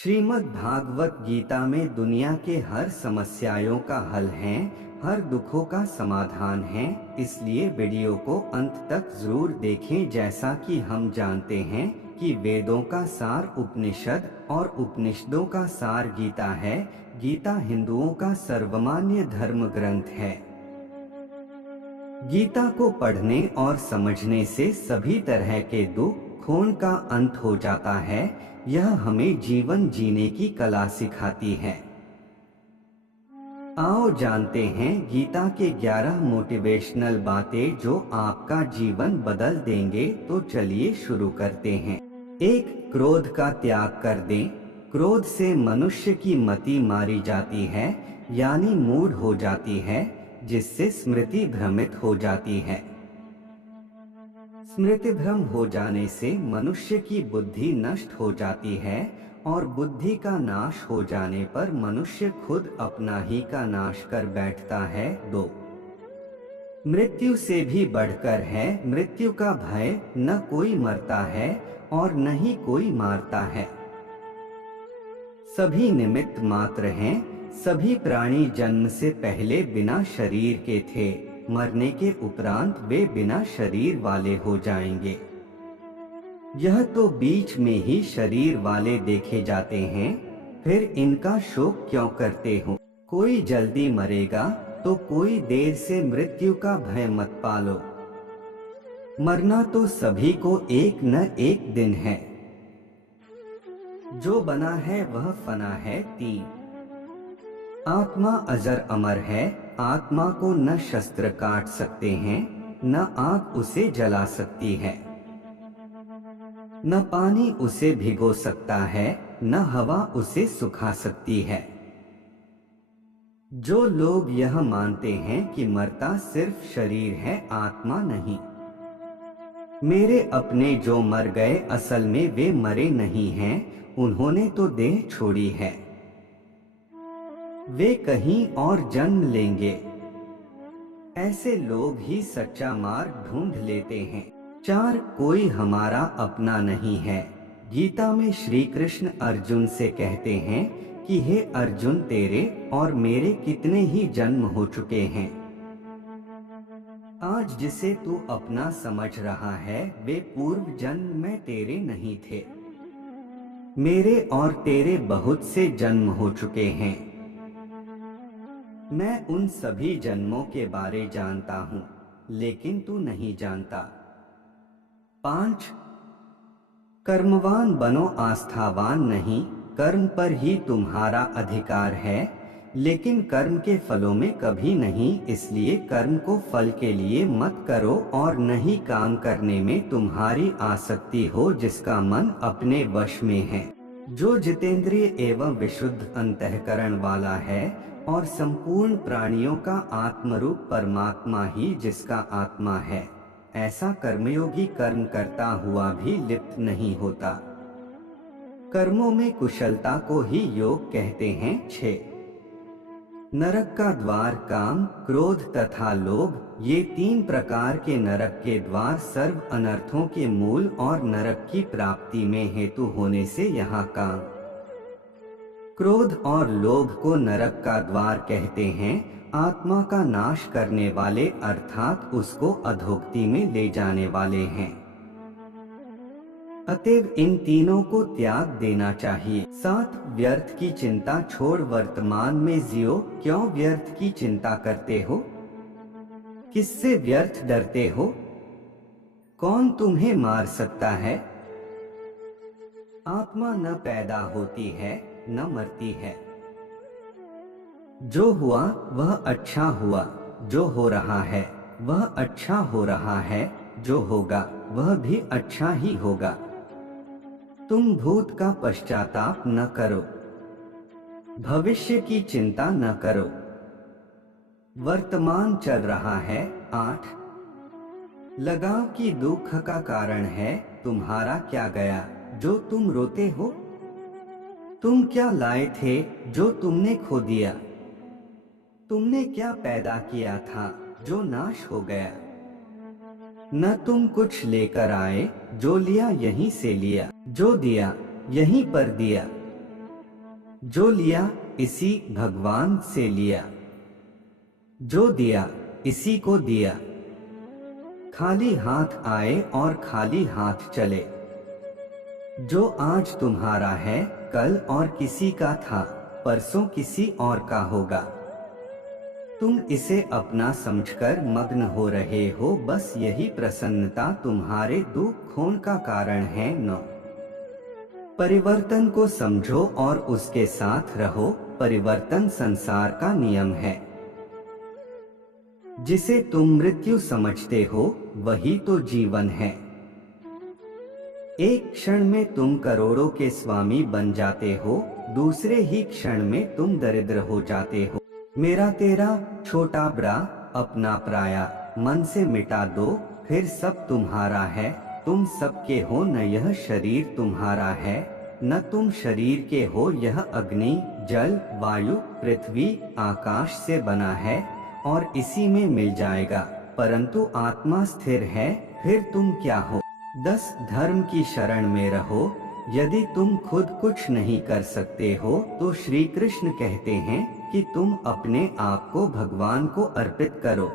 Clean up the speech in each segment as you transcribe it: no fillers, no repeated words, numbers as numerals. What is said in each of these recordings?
श्रीमद् भागवत गीता में दुनिया के हर समस्याओं का हल है, हर दुखों का समाधान है। इसलिए वीडियो को अंत तक जरूर देखें। जैसा कि हम जानते हैं कि वेदों का सार उपनिषद और उपनिषदों का सार गीता है। गीता हिंदुओं का सर्वमान्य धर्म ग्रंथ है। गीता को पढ़ने और समझने से सभी तरह के दुख खून का अंत हो जाता है। यह हमें जीवन जीने की कला सिखाती है। आओ जानते हैं गीता के 11 मोटिवेशनल बातें जो आपका जीवन बदल देंगे। तो चलिए शुरू करते हैं। 1. क्रोध का त्याग कर दें। क्रोध से मनुष्य की मति मारी जाती है, यानी मूढ़ हो जाती है, जिससे स्मृति भ्रमित हो जाती है। स्मृति भ्रम हो जाने से मनुष्य की बुद्धि नष्ट हो जाती है और बुद्धि का नाश हो जाने पर मनुष्य खुद अपना ही का नाश कर बैठता है। 2. मृत्यु से भी बढ़कर है। मृत्यु का भय न कोई मरता है और न ही कोई मारता है। सभी निमित्त मात्र हैं। सभी प्राणी जन्म से पहले बिना शरीर के थे, मरने के उपरांत वे बिना शरीर वाले हो जाएंगे। यह तो बीच में ही शरीर वाले देखे जाते हैं, फिर इनका शोक क्यों करते हो? कोई जल्दी मरेगा तो कोई देर से मृत्यु का भय मत पालो। मरना तो सभी को एक न एक दिन है। जो बना है वह फना है। 3. आत्मा अजर अमर है। आत्मा को न शस्त्र काट सकते हैं, न आग उसे जला सकती है, न पानी उसे भिगो सकता है, न हवा उसे सुखा सकती है। जो लोग यह मानते हैं कि मरता सिर्फ शरीर है, आत्मा नहीं। मेरे अपने जो मर गए असल में वे मरे नहीं हैं, उन्होंने तो देह छोड़ी है। वे कहीं और जन्म लेंगे। ऐसे लोग ही सच्चा मार्ग ढूंढ लेते हैं। 4. कोई हमारा अपना नहीं है। गीता में श्री कृष्ण अर्जुन से कहते हैं कि हे अर्जुन, तेरे और मेरे कितने ही जन्म हो चुके हैं। आज जिसे तू अपना समझ रहा है वे पूर्व जन्म में तेरे नहीं थे। मेरे और तेरे बहुत से जन्म हो चुके हैं। मैं उन सभी जन्मों के बारे जानता हूँ, लेकिन तू नहीं जानता। 5. कर्मवान बनो, आस्थावान नहीं। कर्म पर ही तुम्हारा अधिकार है, लेकिन कर्म के फलों में कभी नहीं। इसलिए कर्म को फल के लिए मत करो और नहीं काम करने में तुम्हारी आसक्ति हो जिसका मन अपने वश में है। जो जितेंद्रिय एवं विशुद्ध अंतःकरण वाला है और संपूर्ण प्राणियों का आत्मरूप परमात्मा ही जिसका आत्मा है, ऐसा कर्मयोगी कर्म करता हुआ भी लिप्त नहीं होता। कर्मों में कुशलता को ही योग कहते हैं। 6. नरक का द्वार काम, क्रोध तथा लोभ, ये 3 प्रकार के नरक के द्वार सर्व अनर्थों के मूल और नरक की प्राप्ति में हेतु होने से यहाँ काम, क्रोध और लोभ को नरक का द्वार कहते हैं। आत्मा का नाश करने वाले अर्थात उसको अधोगति में ले जाने वाले हैं। अतएव इन तीनों को त्याग देना चाहिए। 7. व्यर्थ की चिंता छोड़ वर्तमान में जियो। क्यों व्यर्थ की चिंता करते हो? किससे व्यर्थ डरते हो? कौन तुम्हें मार सकता है? आत्मा न पैदा होती है न मरती है। जो हुआ वह अच्छा हुआ, जो हो रहा है वह अच्छा हो रहा है, जो होगा वह भी अच्छा ही होगा। तुम भूत का पश्चाताप न करो, भविष्य की चिंता न करो। वर्तमान चल रहा है। 8. लगाव की दुख का कारण है। तुम्हारा क्या गया जो तुम रोते हो? तुम क्या लाए थे जो तुमने खो दिया? तुमने क्या पैदा किया था जो नाश हो गया? न तुम कुछ लेकर आए, जो लिया यहीं से लिया, जो दिया यहीं पर दिया। जो लिया इसी भगवान से लिया, जो दिया इसी को दिया। खाली हाथ आए और खाली हाथ चले। जो आज तुम्हारा है कल और किसी का था, परसों किसी और का होगा। तुम इसे अपना समझकर मग्न हो रहे हो, बस यही प्रसन्नता तुम्हारे दुख खोन का कारण है न। परिवर्तन को समझो और उसके साथ रहो। परिवर्तन संसार का नियम है। जिसे तुम मृत्यु समझते हो वही तो जीवन है। एक क्षण में तुम करोड़ों के स्वामी बन जाते हो, दूसरे ही क्षण में तुम दरिद्र हो जाते हो। मेरा तेरा छोटा बड़ा अपना पराया मन से मिटा दो, फिर सब तुम्हारा है। तुम सबके हो, न यह शरीर तुम्हारा है न तुम शरीर के हो। यह अग्नि जल वायु पृथ्वी आकाश से बना है और इसी में मिल जाएगा, परंतु आत्मा स्थिर है। फिर तुम क्या हो? 10 धर्म की शरण में रहो। यदि तुम खुद कुछ नहीं कर सकते हो तो श्री कृष्ण कहते हैं कि तुम अपने आप को भगवान को अर्पित करो।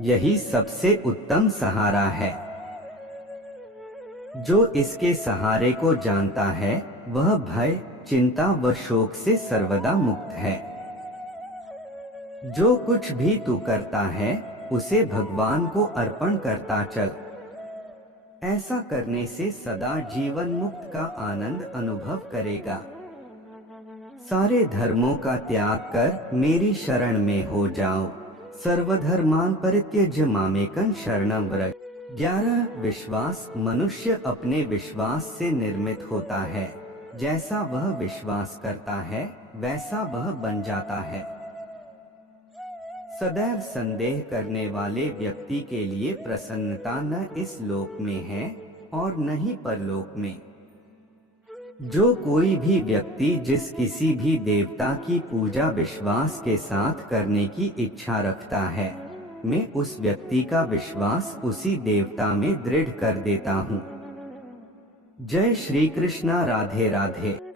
यही सबसे उत्तम सहारा है। जो इसके सहारे को जानता है वह भय चिंता व शोक से सर्वदा मुक्त है। जो कुछ भी तू करता है उसे भगवान को अर्पण करता चल। ऐसा करने से सदा जीवन मुक्त का आनंद अनुभव करेगा। सारे धर्मों का त्याग कर मेरी शरण में हो जाओ। सर्वधर्मान परित्यज्य मामेकं शरणं व्रज। 11 विश्वास। मनुष्य अपने विश्वास से निर्मित होता है। जैसा वह विश्वास करता है वैसा वह बन जाता है। सदैव संदेह करने वाले व्यक्ति के लिए प्रसन्नता न इस लोक में है और न ही परलोक में। जो कोई भी व्यक्ति जिस किसी भी देवता की पूजा विश्वास के साथ करने की इच्छा रखता है, मैं उस व्यक्ति का विश्वास उसी देवता में दृढ़ कर देता हूँ। जय श्री कृष्णा। राधे राधे।